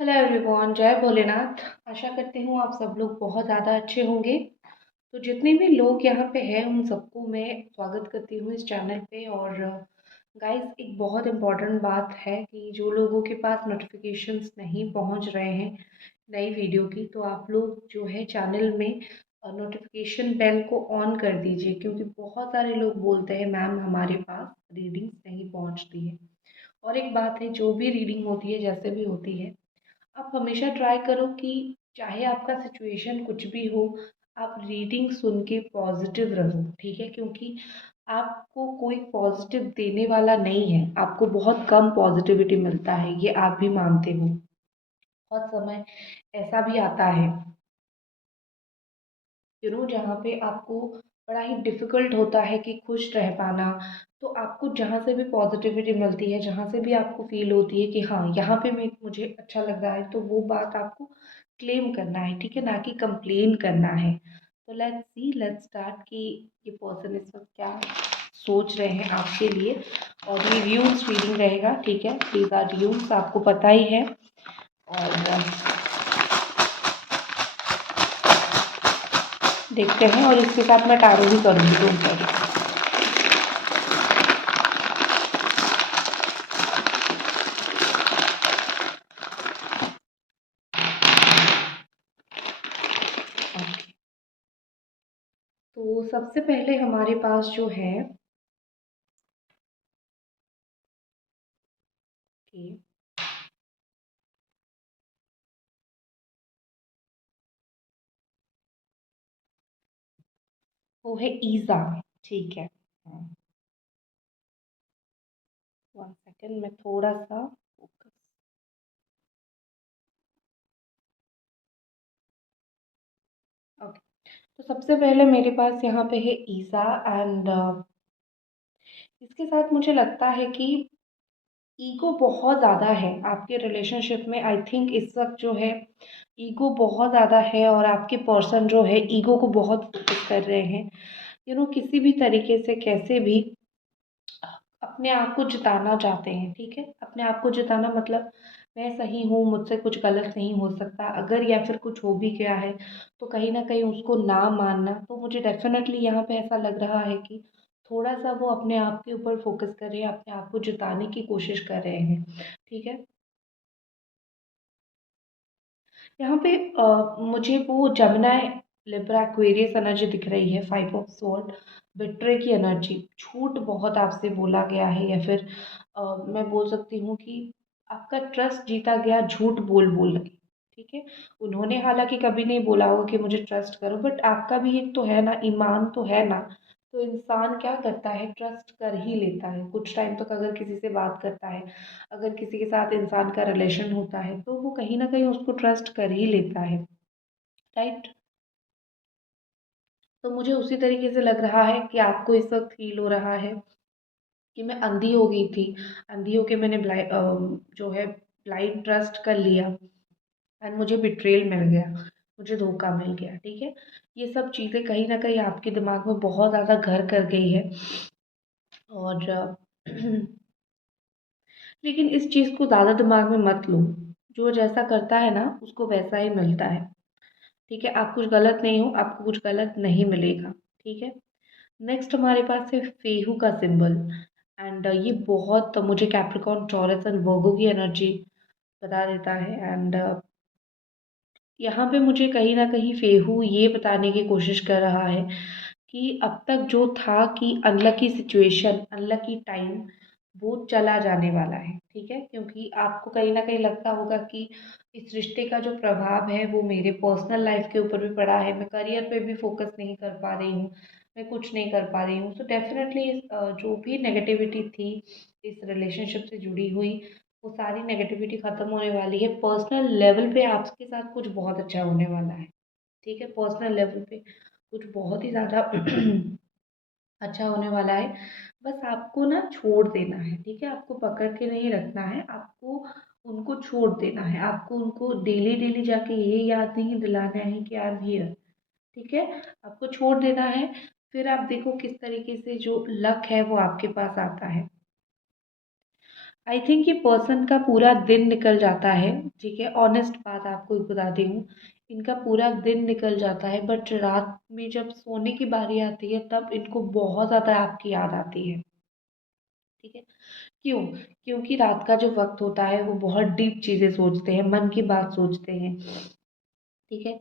Hello everyone, जय भोलेनाथ। आशा करती हूँ आप सब लोग बहुत ज़्यादा अच्छे होंगे। तो जितने भी लोग यहाँ पे हैं उन सबको मैं स्वागत करती हूँ इस चैनल पे। और गाइस, एक बहुत इम्पोर्टेंट बात है कि जो लोगों के पास नोटिफिकेशंस नहीं पहुँच रहे हैं नई वीडियो की, तो आप लोग जो है चैनल में नोटिफिकेशन बेल को ऑन कर दीजिए, क्योंकि बहुत सारे लोग बोलते हैं मैम हमारे पास रीडिंग्स नहीं पहुँचती है। और एक बात है, जो भी रीडिंग होती है जैसे भी होती है, आप हमेशा ट्राई करो कि चाहे आपका सिचुएशन कुछ भी हो, आप रीडिंग सुन के पॉजिटिव रहो, ठीक है? क्योंकि आपको कोई पॉजिटिव देने वाला नहीं है, आपको बहुत कम पॉजिटिविटी मिलता है, ये आप भी मानते हो। बहुत समय ऐसा भी आता है जहाँ पे आपको बड़ा ही डिफ़िकल्ट होता है कि खुश रह पाना। तो आपको जहाँ से भी पॉज़िटिविटी मिलती है, जहाँ से भी आपको फ़ील होती है कि हाँ, यहाँ पे मैं मुझे अच्छा लग रहा है, तो वो बात आपको क्लेम करना है, ठीक है? ना कि कंप्लेन करना है। तो लेट्स स्टार्ट कि ये पर्सन इस वक़्त क्या सोच रहे हैं आपके लिए। और ये र्यूम्स रीडिंग रहेगा, ठीक है? दीज़ आर र्यूम्स, आपको पता ही है। और देखते हैं, और इसके साथ मैं टैरो भी करूँगी, डोंट वरी। तो सबसे पहले हमारे पास जो है कि वो है ईज़ा, ठीक है। हाँ, 1 सेकंड, मैं थोड़ा-सा फ़ोकस। ओके, तो सबसे पहले मेरे पास यहाँ पे है ईज़ा। एंड इसके साथ मुझे लगता है कि ईगो बहुत ज़्यादा है आपके रिलेशनशिप में। आई थिंक इस वक़्त जो है ईगो बहुत ज़्यादा है, और आपके पर्सन जो है ईगो को बहुत फ़ोकस कर रहे हैं। किसी भी तरीके से कैसे भी अपने आप को जिताना चाहते हैं, ठीक है? अपने आप को जिताना मतलब मैं सही हूँ, मुझसे कुछ गलत नहीं हो सकता। अगर या फिर कुछ हो भी गया है, तो कहीं न कहीं उसको ना मानना। तो मुझे डेफ़िनेटली यहाँ पे ऐसा लग रहा है कि थोड़ा-सा वो अपने आप के ऊपर फ़ोकस कर रहे हैं, अपने आप को जिताने की कोशिश कर रहे हैं, ठीक है? यहाँ पे मुझे वो जेमिनी, लिब्रा, एक्वेरियस एनर्जी दिख रही है, 5 ऑफ स्वॉर्ड, बिट्रे की एनर्जी। झूठ बहुत आपसे बोला गया है, या फिर मैं बोल सकती हूँ कि आपका ट्रस्ट जीता गया झूठ बोल-बोल के, ठीक है? उन्होंने हालाँकि कभी नहीं बोला होगा कि मुझे ट्रस्ट करो, बट आपका भी एक तो है ना, ईमान तो है ना। तो इंसान क्या करता है, ट्रस्ट कर ही लेता है। कुछ टाइम तक अगर किसी से बात करता है, अगर किसी के साथ इंसान का रिलेशन होता है, तो वो कहीं न कहीं उसको ट्रस्ट कर ही लेता है, राइट? तो मुझे उसी तरीके से लग रहा है कि आपको इस वक़्त फ़ील हो रहा है कि मैं अंधी हो गई थी। अंधी होके मैंने जो है ब्लाइंड ट्रस्ट कर लिया, एंड मुझे बिट्रेयल मिल गया, मुझे धोखा मिल गया, ठीक है? ये सब चीज़ें कहीं न कहीं आपके दिमाग में बहुत ज़्यादा घर कर गई है। और लेकिन इस चीज़ को ज़्यादा दिमाग में मत लो। जो जैसा करता है ना, उसको वैसा ही मिलता है, ठीक है? आप कुछ गलत नहीं हो, आपको कुछ गलत नहीं मिलेगा, ठीक है? नेक्स्ट हमारे पास है फेहू का सिंबल। एंड ये बहुत मुझे कैप्रिकॉर्न, टॉरस एंड वर्गो की एनर्जी बता देता है। एंड यहाँ पे मुझे कहीं न कहीं फेहू ये बताने की कोशिश कर रहा है कि अब तक जो था कि अनलकी सिचुएशन, अनलकी टाइम, वो चला जाने वाला है, ठीक है? क्योंकि आपको कहीं न कहीं लगता होगा कि इस रिश्ते का जो प्रभाव है वो मेरे पर्सनल लाइफ़ के ऊपर भी पड़ा है, मैं करियर पे भी फ़ोकस नहीं कर पा रही हूँ, मैं कुछ नहीं कर पा रही हूँ। तो डेफ़िनेटली जो भी नेगेटिविटी थी इस रिलेशनशिप से जुड़ी हुई, वो सारी नेगेटिविटी ख़त्म होने वाली है। पर्सनल लेवल पे आपके साथ कुछ बहुत अच्छा होने वाला है, ठीक है? पर्सनल लेवल पे कुछ बहुत ही ज़्यादा अच्छा होने वाला है। बस आपको ना छोड़ देना है, ठीक है? आपको पकड़ के नहीं रखना है, आपको उनको छोड़ देना है। आपको उनको डेली-डेली जाके ये याद नहीं दिलाना है कि आई एम हियर, ठीक है? आपको छोड़ देना है, फिर आप देखो किस तरीके से जो लक है वो आपके पास आता है। आई थिंक ये पर्सन का पूरा दिन निकल जाता है, ठीक है, ऑनेस्ट बात आपको एक बताती हूँ। इनका पूरा दिन निकल जाता है, बट रात में जब सोने की बारी आती है तब इनको बहुत ज़्यादा आपकी याद आती है, ठीक है। क्यों? क्योंकि रात का जो वक्त होता है वो बहुत डीप चीज़ें सोचते हैं, मन की बात सोचते हैं, ठीक है।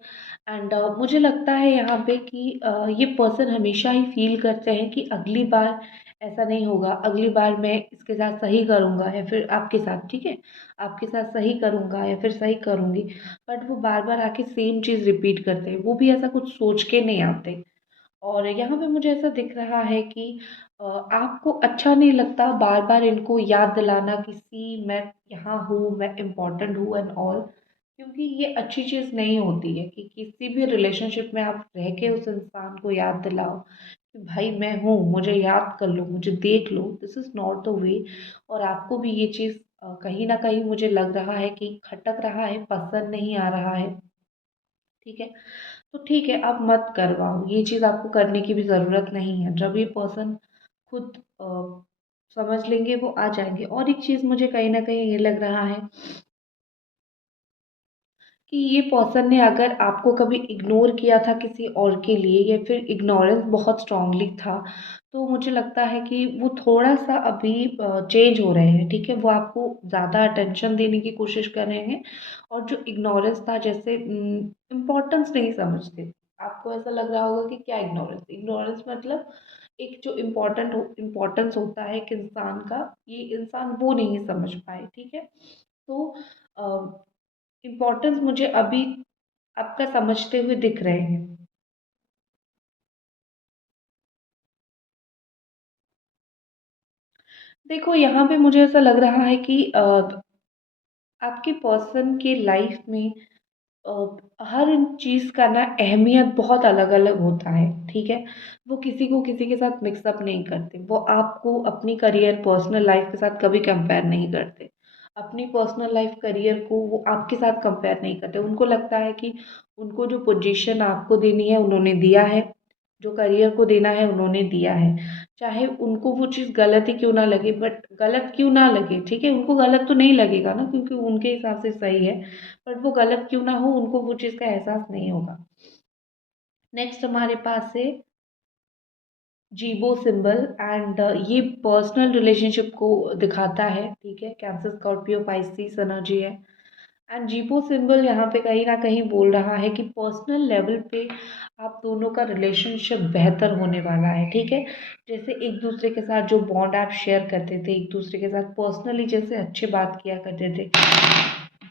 एंड मुझे लगता है यहाँ पे कि ये पर्सन हमेशा ही फील करते हैं कि अगली बार ऐसा नहीं होगा, अगली बार मैं इसके साथ सही करूँगा या फिर आपके साथ, ठीक है, आपके साथ सही करूँगा या फिर सही करूँगी। बट वो बार बार आके सेम चीज़ रिपीट करते हैं, वो भी ऐसा कुछ सोच के नहीं आते। और यहाँ पे मुझे ऐसा दिख रहा है कि आपको अच्छा नहीं लगता बार बार इनको याद दिलाना किसी मैं यहाँ हूँ, मैं इम्पोर्टेंट हूँ एंड ऑल। क्योंकि ये अच्छी चीज़ नहीं होती है कि किसी भी रिलेशनशिप में आप रह के उस इंसान को याद दिलाओ कि भाई मैं हूँ, मुझे याद कर लो, मुझे देख लो, this is not the way. और आपको भी ये चीज़ कहीं ना कहीं मुझे लग रहा है कि खटक रहा है, पसंद नहीं आ रहा है, ठीक है। तो ठीक है, आप मत करवाओ, ये चीज़ आपको करने की भी ज़रूरत नहीं है। जब ये पर्सन खुद समझ लेंगे वो आ जाएंगे। और एक चीज़ मुझे कहीं ना कहीं ये लग रहा है कि ये पर्सन ने अगर आपको कभी इग्नोर किया था किसी और के लिए या फिर इग्नोरेंस बहुत स्ट्रांगली था, तो मुझे लगता है कि वो थोड़ा सा अभी चेंज हो रहे हैं, ठीक है। वो आपको ज़्यादा अटेंशन देने की कोशिश कर रहे हैं। और जो इग्नोरेंस था, जैसे इम्पोर्टेंस नहीं समझते, आपको ऐसा लग रहा होगा कि क्या इग्नोरेंस, इग्नोरेंस मतलब एक जो इम्पोर्टेंस होता है एक इंसान का, ये इंसान वो नहीं समझ पाए, ठीक है। तो इम्पोर्टेंस मुझे अभी आपका समझते हुए दिख रहे हैं। देखो यहाँ पे मुझे ऐसा लग रहा है कि आपके पर्सन के लाइफ में हर चीज़ का ना अहमियत बहुत अलग अलग होता है, ठीक है। वो किसी को किसी के साथ मिक्सअप नहीं करते, वो आपको अपनी करियर पर्सनल लाइफ के साथ कभी कंपेयर नहीं करते। अपनी पर्सनल लाइफ करियर को वो आपके साथ कंपेयर नहीं करते। उनको लगता है कि उनको जो पोजीशन आपको देनी है उन्होंने दिया है, जो करियर को देना है उन्होंने दिया है। चाहे उनको वो चीज़ गलत ही क्यों ना लगे, बट गलत क्यों ना लगे, ठीक है, उनको गलत तो नहीं लगेगा ना, क्योंकि उनके हिसाब से सही है। बट वो गलत क्यों ना हो, उनको वो चीज़ का एहसास नहीं होगा। नेक्स्ट हमारे पास है जीबो सिंबल। एंड ये पर्सनल रिलेशनशिप को दिखाता है, ठीक है। कैंसर, स्कॉर्पियो, पाइसेस एनर्जी है। एंड जीपो सिंबल यहाँ पे कहीं ना कहीं बोल रहा है कि पर्सनल लेवल पे आप दोनों का रिलेशनशिप बेहतर होने वाला है, ठीक है। जैसे एक दूसरे के साथ जो बॉन्ड आप शेयर करते थे, एक दूसरे के साथ पर्सनली जैसे अच्छे बात किया करते थे,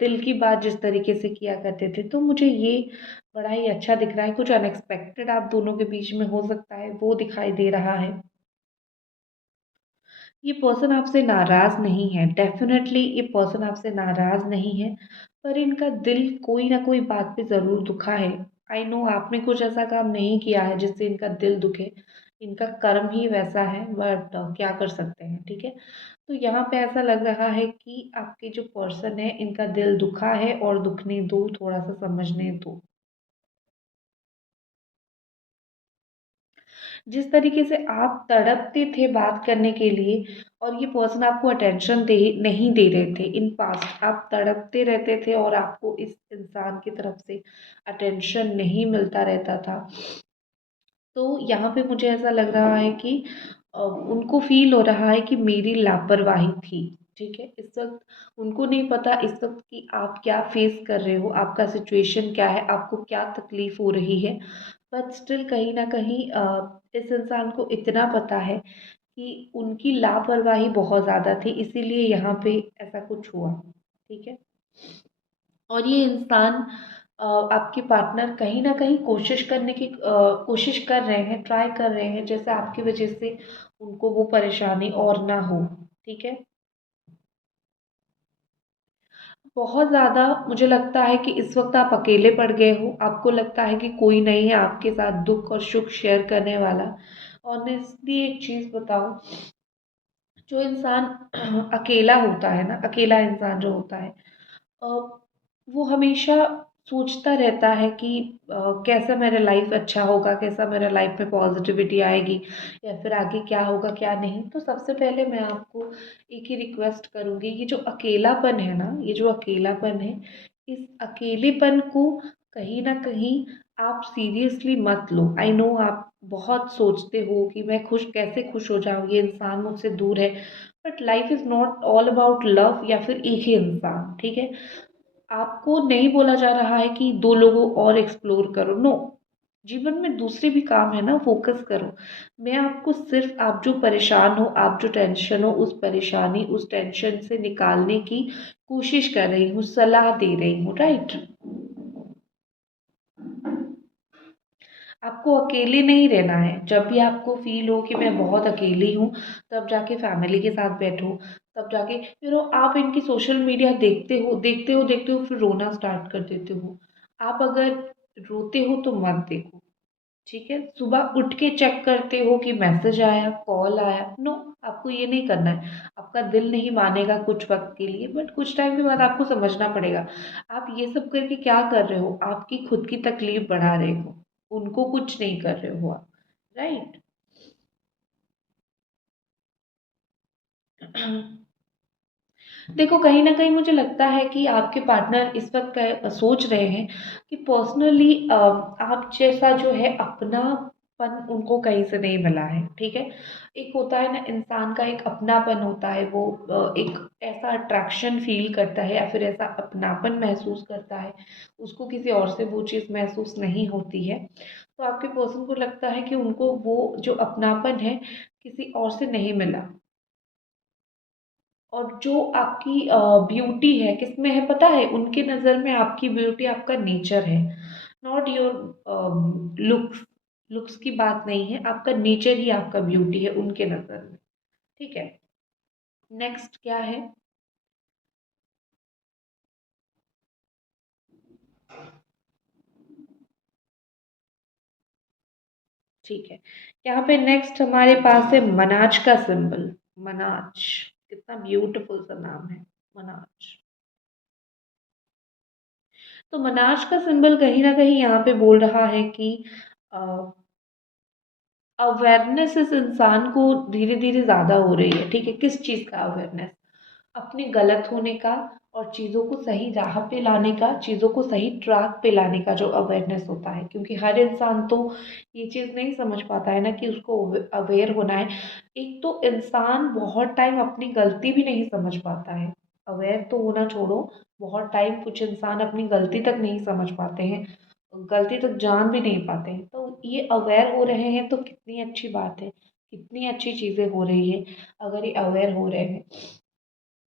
दिल की बात जिस तरीके से किया करते थे, तो मुझे ये बड़ा ही अच्छा दिख रहा है। कुछ अनएक्सपेक्टेड आप दोनों के बीच में हो सकता है, वो दिखाई दे रहा है। ये पर्सन आपसे नाराज़ नहीं है, डेफ़िनेटली ये पर्सन आपसे नाराज़ नहीं है, पर इनका दिल कोई ना कोई बात पे ज़रूर दुखा है। आई नो आपने कुछ ऐसा काम नहीं किया है जिससे इनका दिल दुखे, इनका कर्म ही वैसा है, बट क्या कर सकते हैं, ठीक है। तो यहाँ पे ऐसा लग रहा है कि आपके जो पर्सन है इनका दिल दुखा है, और दुखने दो, थोड़ा-सा समझने दो। जिस तरीके से आप तड़पते थे बात करने के लिए और ये पर्सन आपको अटेंशन दे नहीं दे रहे थे, इन पास्ट आप तड़पते रहते थे और आपको इस इंसान की तरफ से अटेंशन नहीं मिलता रहता था। तो यहाँ पे मुझे ऐसा लग रहा है कि उनको फ़ील हो रहा है कि मेरी लापरवाही थी, ठीक है। इस वक़्त उनको नहीं पता इस वक़्त कि आप क्या फ़ेस कर रहे हो, आपका सिचुएशन क्या है, आपको क्या तकलीफ़ हो रही है। बट स्टिल कहीं न कहीं इस इंसान को इतना पता है कि उनकी लापरवाही बहुत ज़्यादा थी, इसीलिए यहाँ पे ऐसा कुछ हुआ, ठीक है। और ये इंसान आपके पार्टनर कहीं न कहीं कोशिश कर रहे हैं, ट्राई कर रहे हैं, जैसे आपकी वजह से उनको वो परेशानी और ना हो, ठीक है। बहुत ज़्यादा मुझे लगता है कि इस वक़्त आप अकेले पड़ गए हो, आपको लगता है कि कोई नहीं है आपके साथ दुःख और सुख शेयर करने वाला। ऑनेस्टली एक चीज़ बताऊँ, जो इंसान अकेला होता है ना, अकेला इंसान जो होता है, अ, वो हमेशा सोचता रहता है कि कैसा मेरा लाइफ अच्छा होगा, कैसा मेरा लाइफ में पॉजिटिविटी आएगी, या फिर आगे क्या होगा क्या नहीं। तो सबसे पहले मैं आपको एक ही रिक्वेस्ट करूँगी, ये जो अकेलापन है ना, ये जो अकेलापन है, इस अकेलेपन को कहीं न कहीं आप सीरियसली मत लो। आई नो आप बहुत सोचते हो कि मैं कैसे खुश हो जाऊँ, ये इंसान मुझसे दूर है। But life is not all about love या फिर एक ही इंसान, ठीक है? आपको नहीं बोला जा रहा है कि 2 लोगों और एक्सप्लोर करो, नो। जीवन में दूसरे भी काम है ना, फ़ोकस करो। मैं आपको सिर्फ़ आप जो परेशान हो, आप जो टेंशन हो, उस परेशानी, उस टेंशन से निकालने की कोशिश कर रही हूँ, सलाह दे रही हूँ, राइट? आपको अकेले नहीं रहना है। जब भी आपको फ़ील हो कि मैं बहुत अकेली हूँ, तब जाके फैमिली के साथ बैठो, तब जाके आप इनकी सोशल मीडिया देखते हो फिर रोना स्टार्ट कर देते हो। आप अगर रोते हो तो मत देखो, ठीक है? सुबह उठ के चेक करते हो कि मैसेज आया, कॉल आया, नो, आपको ये नहीं करना है। आपका दिल नहीं मानेगा कुछ वक़्त के लिए, बट कुछ टाइम के बाद आपको समझना पड़ेगा। आप ये सब करके क्या कर रहे हो? आपकी खुद की तकलीफ़ बढ़ा रहे हो। उनको कुछ नहीं कर रहे हो आप, राइट? देखो, कहीं न कहीं मुझे लगता है कि आपके पार्टनर इस वक़्त सोच रहे हैं कि पर्सनली आप जैसा जो है अपनापन उनको कहीं से नहीं मिला है, ठीक है? एक होता है ना, इंसान का एक अपनापन होता है, वो एक ऐसा अट्रैक्शन फ़ील करता है या फिर ऐसा अपनापन महसूस करता है, उसको किसी और से वो चीज़ महसूस नहीं होती है। तो आपके पर्सन को लगता है कि उनको वो जो अपनापन है, किसी और से नहीं मिला। और जो आपकी ब्यूटी है किसमें है पता है? उनके नज़र में आपकी ब्यूटी आपका नेचर है, नॉट योर लुक्स। लुक्स की बात नहीं है, आपका नेचर ही आपका ब्यूटी है उनके नज़र में, ठीक है? नेक्स्ट क्या है? ठीक है, यहाँ पे नेक्स्ट हमारे पास है मनाज का सिंबल। मनाज, कितना ब्यूटीफुल सा नाम है, मनाज। तो मनाज का सिंबल कहीं ना कहीं यहाँ पे बोल रहा है कि अवेयरनेस इस इंसान को धीरे धीरे ज़्यादा हो रही है, ठीक है? किस चीज़ का अवेयरनेस? अपने गलत होने का, और चीज़ों को सही राह पे लाने का, चीज़ों को सही ट्रैक पे लाने का जो अवेयरनेस होता है, क्योंकि हर इंसान तो ये चीज़ नहीं समझ पाता है ना कि उसको अवेयर होना है। एक तो इंसान बहुत टाइम अपनी गलती भी नहीं समझ पाता है, अवेयर तो होना छोड़ो, बहुत टाइम कुछ इंसान अपनी गलती तक नहीं समझ पाते हैं, गलती तक जान भी नहीं पाते हैं। तो ये अवेयर हो रहे हैं तो कितनी अच्छी बात है, कितनी अच्छी चीज़ें हो रही है। अगर ये अवेयर हो रहे हैं,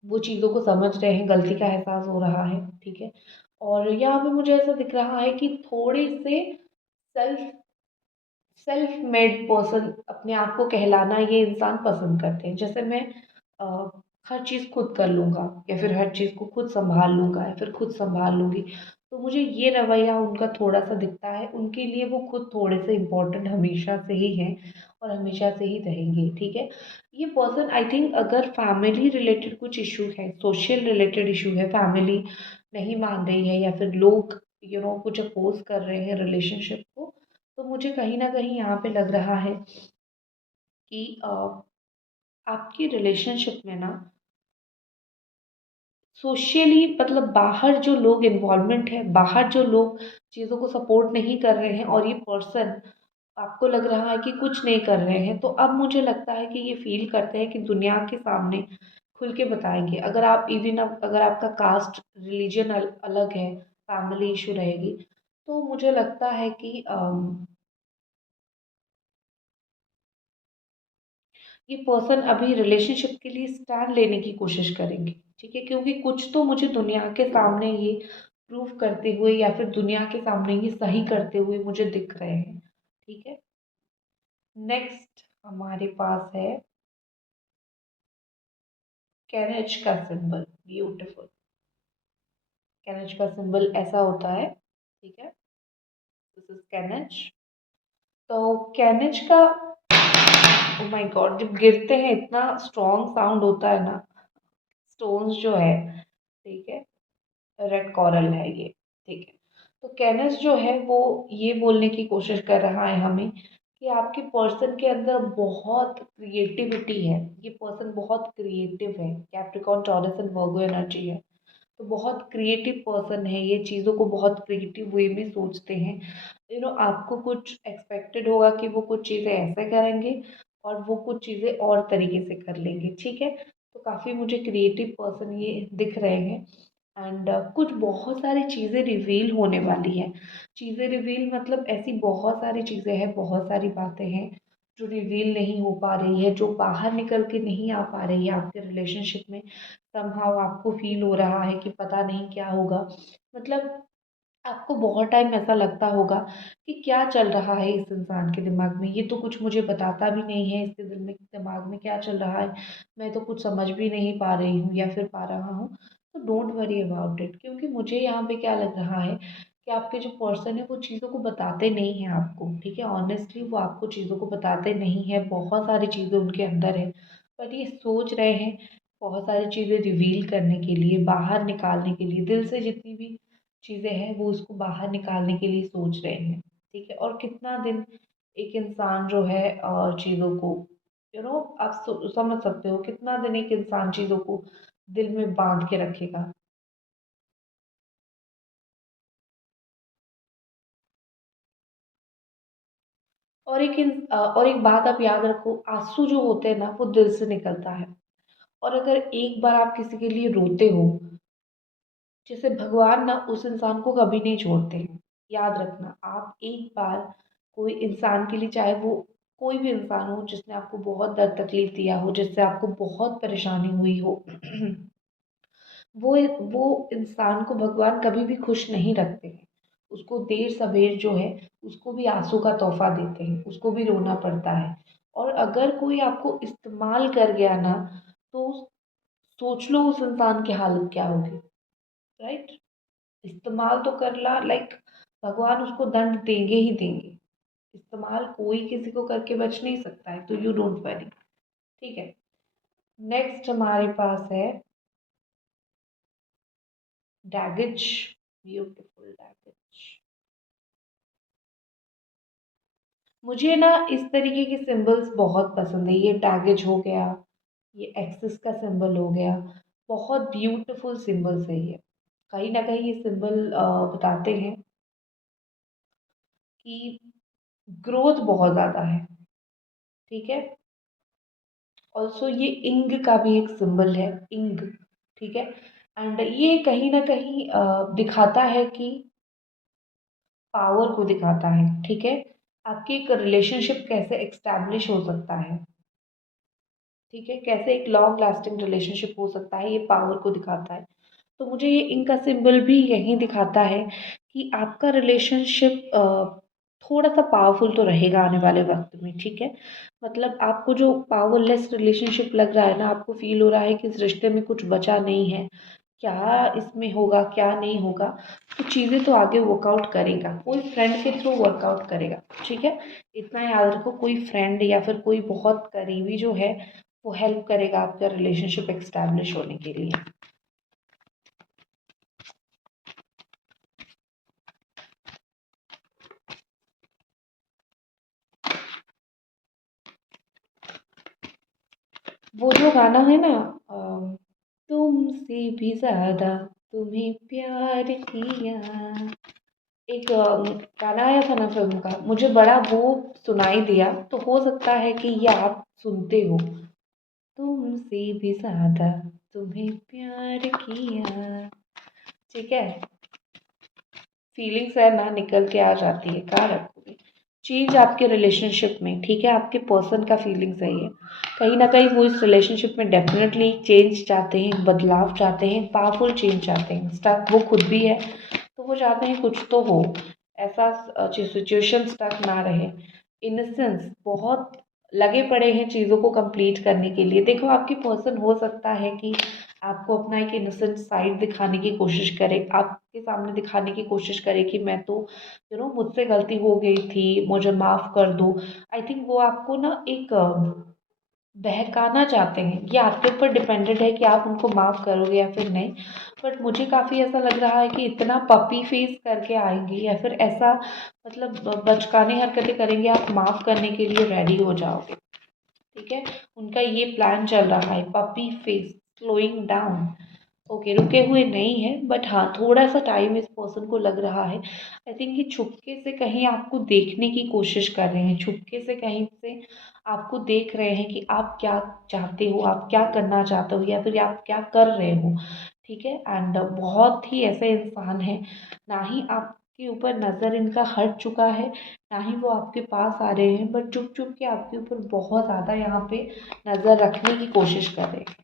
वो चीज़ों को समझ रहे हैं, गलती का एहसास हो रहा है, ठीक है? और यहाँ पे मुझे ऐसा दिख रहा है कि थोड़े से सेल्फ सेल्फ मेड पर्सन अपने आप को कहलाना ये इंसान पसंद करते हैं। जैसे मैं अ, हर चीज़ खुद कर लूँगा, या फिर हर चीज़ को खुद सँभाल लूँगा, या फिर खुद सँभाल लूँगी। तो मुझे ये रवैया उनका थोड़ा-सा दिखता है। उनके लिए वो खुद थोड़े से इम्पोर्टेंट हमेशा से ही हैं, और हमेशा से ही रहेंगे, ठीक है? ये पर्सन आई थिंक अगर फैमिली रिलेटेड कुछ इश्यू है, सोशल रिलेटेड इश्यू है, फैमिली नहीं मान रही है, या फिर लोग कुछ अपोज़ कर रहे हैं रिलेशनशिप को, तो मुझे कहीं न कहीं यहाँ पे लग रहा है कि आपकी रिलेशनशिप में ना सोशली, मतलब बाहर जो लोग इन्वॉल्वमेंट है, बाहर जो लोग चीज़ों को सपोर्ट नहीं कर रहे हैं, और ये पर्सन आपको लग रहा है कि कुछ नहीं कर रहे हैं, तो अब मुझे लगता है कि ये फ़ील करते हैं कि दुनिया के सामने खुल के बताएँगे। अगर आप इवन अगर आपका कास्ट, रिलीजन अलग है, फैमिली इश्यू रहेगी, तो मुझे लगता है कि ये पर्सन अभी रिलेशनशिप के लिए स्टैंड लेने की कोशिश करेंगे, ठीक है? क्योंकि कुछ तो मुझे दुनिया के सामने ये प्रूव करते हुए, या फिर दुनिया के सामने ये सही करते हुए मुझे दिख रहे हैं, ठीक है? नेक्स्ट हमारे पास है कैरेज का सिंबल, ब्यूटीफुल। कैरेज का सिंबल ऐसा होता है, ठीक है? दिस इज कैनेज। तो कैनेज का, ओ माय गॉड, जब गिरते हैं इतना स्ट्रॉन्ग साउंड होता है ना, स्टोन्स जो है, ठीक है? रेड कॉरल है ये, ठीक है? तो कैनस जो है वो ये बोलने की कोशिश कर रहा है हमें कि आपके पर्सन के अंदर बहुत क्रिएटिविटी है, ये पर्सन बहुत क्रिएटिव है। Capricorn, taurus and Virgo energy है, तो बहुत क्रिएटिव पर्सन है ये, चीज़ों को बहुत क्रिएटिव वे में सोचते हैं। आपको कुछ एक्सपेक्टेड होगा कि वो कुछ चीज़ें ऐसे करेंगे और वो कुछ चीज़ें और तरीके से कर लेंगे, ठीक है। तो काफ़ी मुझे क्रिएटिव पर्सन ये दिख रहे हैं। एंड कुछ बहुत सारी चीज़ें रिवील होने वाली हैं। चीज़ें रिवील मतलब ऐसी बहुत सारी चीज़ें हैं, बहुत सारी बातें हैं जो रिवील नहीं हो पा रही है, जो बाहर निकल के नहीं आ पा रही है आपके रिलेशनशिप में। समहाउ आपको फील हो रहा है कि पता नहीं क्या होगा। मतलब आपको बहुत टाइम ऐसा लगता होगा कि क्या चल रहा है इस इंसान के दिमाग में, ये तो कुछ मुझे बताता भी नहीं है, इसके दिल में दिमाग में क्या चल रहा है, मैं तो कुछ समझ भी नहीं पा रही हूँ या फिर पा रहा हूँ। तो डोंट वरी अबाउट इट, क्योंकि मुझे यहाँ पे क्या लग रहा है कि आपके जो पर्सन है वो चीज़ों को बताते नहीं हैं आपको, ठीक है। ऑनेस्टली वो आपको चीज़ों को बताते नहीं हैं, बहुत सारी चीज़ें उनके अंदर है, पर ये सोच रहे हैं बहुत सारी चीज़ें रिवील करने के लिए, बाहर निकालने के लिए, दिल से जितनी भी चीज़ें हैं वो उसको बाहर निकालने के लिए सोच रहे हैं, ठीक है। और कितना दिन एक इंसान जो है चीज़ों को आप समझ सकते हो कितना दिन एक इंसान चीज़ों को दिल में बांध के रखेगा। और एक बात आप याद रखो, आंसू जो होते हैं ना वो दिल से निकलता है। और अगर एक बार आप किसी के लिए रोते हो, जैसे भगवान ना उस इंसान को कभी नहीं छोड़ते हैं। याद रखना, आप एक बार कोई इंसान के लिए, चाहे वो कोई भी इंसान हो जिसने आपको बहुत दर्द तकलीफ दिया हो, जिससे आपको बहुत परेशानी हुई हो, वो वो इंसान को भगवान कभी भी खुश नहीं रखते हैं। उसको देर सवेर जो है उसको भी आंसू का तोहफा देते हैं, उसको भी रोना पड़ता है। और अगर कोई आपको इस्तेमाल कर गया ना, तो सोच लो उस इंसान की हालत क्या होगी, राइट। इस्तेमाल तो करना लाइक भगवान उसको दंड देंगे ही देंगे। इस्तेमाल कोई किसी को करके बच नहीं सकता है, तो यू डोंट वरी, ठीक है। नेक्स्ट हमारे पास है डैगेज, ब्यूटीफुल डैगेज। मुझे ना इस तरीके के सिंबल्स बहुत पसंद है। ये डैगेज हो गया, ये एक्सिस का सिंबल हो गया, बहुत ब्यूटीफुल सिंबल्स है ये। कहीं ना कहीं ये सिंबल बताते हैं कि ग्रोथ बहुत ज़्यादा है, ठीक है। ऑल्सो ये इंग का भी एक सिंबल है, इंग, ठीक है। एंड ये कहीं ना कहीं दिखाता है कि पावर को दिखाता है, ठीक है। आपकी एक रिलेशनशिप कैसे एक्स्टैब्लिश हो सकता है, ठीक है, कैसे एक लॉन्ग लास्टिंग रिलेशनशिप हो सकता है, ये पावर को दिखाता है। तो मुझे ये इनका सिंबल भी यही दिखाता है कि आपका रिलेशनशिप थोड़ा सा पावरफुल तो रहेगा आने वाले वक्त में, ठीक है। मतलब आपको जो पावरलेस रिलेशनशिप लग रहा है ना, आपको फील हो रहा है कि इस रिश्ते में कुछ बचा नहीं है, क्या इसमें होगा क्या नहीं होगा, तो चीज़ें तो आगे वर्कआउट करेगा, कोई फ्रेंड के थ्रू वर्कआउट करेगा, ठीक है। इतना याद रखो, कोई फ्रेंड या फिर कोई बहुत करीबी जो है वो हेल्प करेगा आपका रिलेशनशिप एक्स्टैब्लिश होने के लिए। वो जो गाना है ना, तुमसे भी ज्यादा तुम्हें प्यार किया, एक गाना आया था ना फिल्म का, मुझे बड़ा वो सुनाई दिया, तो हो सकता है कि ये आप सुनते हो। तुमसे भी ज्यादा तुम्हें प्यार किया, ठीक है। फीलिंग्स है ना निकल के आ जाती है, कहाँ रखोगे। चेंज आपके रिलेशनशिप में, ठीक है, आपके पर्सन का फीलिंग्स है ये। कहीं ना कहीं वो इस रिलेशनशिप में डेफिनेटली चेंज चाहते हैं, बदलाव चाहते हैं, पावरफुल चेंज चाहते हैं। स्टक वो खुद भी है, तो वो चाहते हैं कुछ तो हो, ऐसा सिचुएशन स्टक ना रहे। इनसेंस बहुत लगे पड़े हैं चीज़ों को कंप्लीट करने के लिए। देखो आपकी पर्सन हो सकता है कि आपको अपना एक इनोसेंट साइड दिखाने की कोशिश करे, आपके सामने दिखाने की कोशिश करे कि मैं तो मुझसे गलती हो गई थी, मुझे माफ़ कर दो। आई थिंक वो आपको ना एक बहकाना चाहते हैं। ये आपके ऊपर डिपेंडेंट है कि आप उनको माफ़ करोगे या फिर नहीं। बट मुझे काफ़ी ऐसा लग रहा है कि इतना पपी फेस करके आएंगी या फिर ऐसा मतलब बचकाने हरकतें करेंगे, आप माफ़ करने के लिए रेडी हो जाओगे। ठीक है, उनका ये प्लान चल रहा है, puppy face, slowing down. Okay, रुके हुए नहीं है, बट हाँ थोड़ा सा टाइम इस पर्सन को लग रहा है। आई थिंक ये छुपके से कहीं आपको देखने की कोशिश कर रहे हैं, छुपके से कहीं से आपको देख रहे हैं कि आप क्या चाहते हो, आप क्या करना चाहते हो या फिर आप क्या कर रहे हो। ठीक है, एंड बहुत ही ऐसे इंसान हैं, ना ही आपके ऊपर नज़र इनका हट चुका है, ना ही वो आपके पास आ रहे हैं, बट चुप चुप के आपके ऊपर बहुत ज़्यादा यहाँ पे नज़र रखने की कोशिश कर रहे हैं।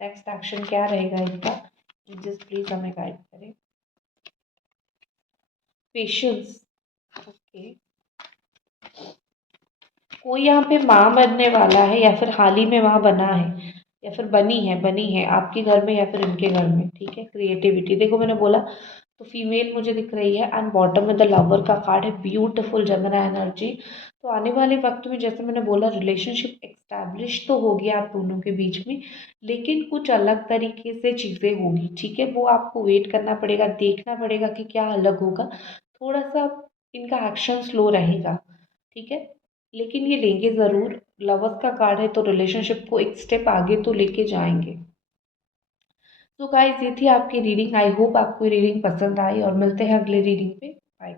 नेक्स्ट एक्शन क्या रहेगा इनका, जस्ट प्लीज हमें गाइड करें। पेशेंस। ओके, कोई यहाँ पे माँ बनने वाला है या फिर हाल ही में माँ बना है या फिर बनी है आपके घर में या फिर इनके घर में। ठीक है, क्रिएटिविटी देखो, मैंने बोला तो फीमेल मुझे दिख रही है, एंड बॉटम में द लवर का कार्ड है, ब्यूटीफुल जेमिनी एनर्जी। तो आने वाले वक्त में जैसे मैंने बोला रिलेशनशिप एक्स्टैब्लिश तो होगी आप दोनों के बीच में, लेकिन कुछ अलग तरीके से चीज़ें होगी। ठीक है, वो आपको वेट करना पड़ेगा, देखना पड़ेगा कि क्या अलग होगा। थोड़ा सा इनका एक्शन स्लो रहेगा। ठीक है, लेकिन ये लेंगे ज़रूर। लवर्स का कार्ड है तो रिलेशनशिप को एक स्टेप आगे तो लेके जाएंगे। तो गाइस ये थी आपकी रीडिंग। आई होप आपको रीडिंग पसंद आई और मिलते हैं अगले रीडिंग पे। बाय।